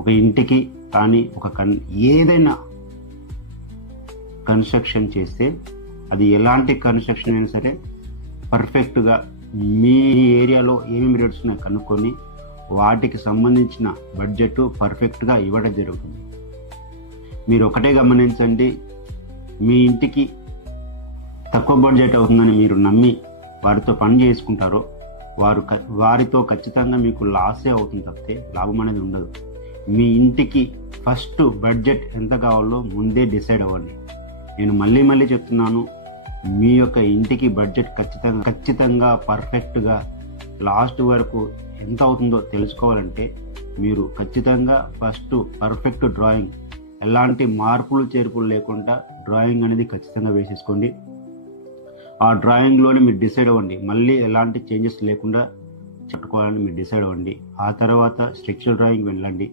ఒక ఇంటికి కానీ ఏదైనా కన్స్ట్రక్షన్ చేస్తే అది ఎలాంటి కన్స్ట్రక్షన్ అయినా సరే పర్ఫెక్ట్గా మీ ఏరియాలో ఏమేమి రేట్స్ ఉన్నాయో కనుక్కొని వాటికి సంబంధించిన బడ్జెట్ పర్ఫెక్ట్గా ఇవ్వడం జరుగుతుంది. మీరు ఒకటే గమనించండి, మీ ఇంటికి తక్కువ బడ్జెట్ అవుతుందని మీరు నమ్మి వారితో పని చేసుకుంటారో వారితో ఖచ్చితంగా మీకు లాసే అవుతుంది తప్పితే లాభం అనేది ఉండదు. మీ ఇంటికి ఫస్ట్ బడ్జెట్ ఎంత కావాలో ముందే డిసైడ్ అవ్వండి. నేను మళ్ళీ చెప్తున్నాను, మీ యొక్క ఇంటికి బడ్జెట్ ఖచ్చితంగా పర్ఫెక్ట్గా లాస్ట్ వరకు ఎంత అవుతుందో తెలుసుకోవాలంటే మీరు ఖచ్చితంగా ఫస్ట్ పర్ఫెక్ట్ డ్రాయింగ్, ఎలాంటి మార్పులు చేర్పులు లేకుండా డ్రాయింగ్ అనేది ఖచ్చితంగా వేసేసుకోండి. ఆ డ్రాయింగ్లోనే మీరు డిసైడ్ అవ్వండి, మళ్ళీ ఎలాంటి చేంజెస్ లేకుండా చెప్పుకోవాలని మీరు డిసైడ్ అవ్వండి. ఆ తర్వాత స్ట్రక్చర్ డ్రాయింగ్ వెళ్ళండి.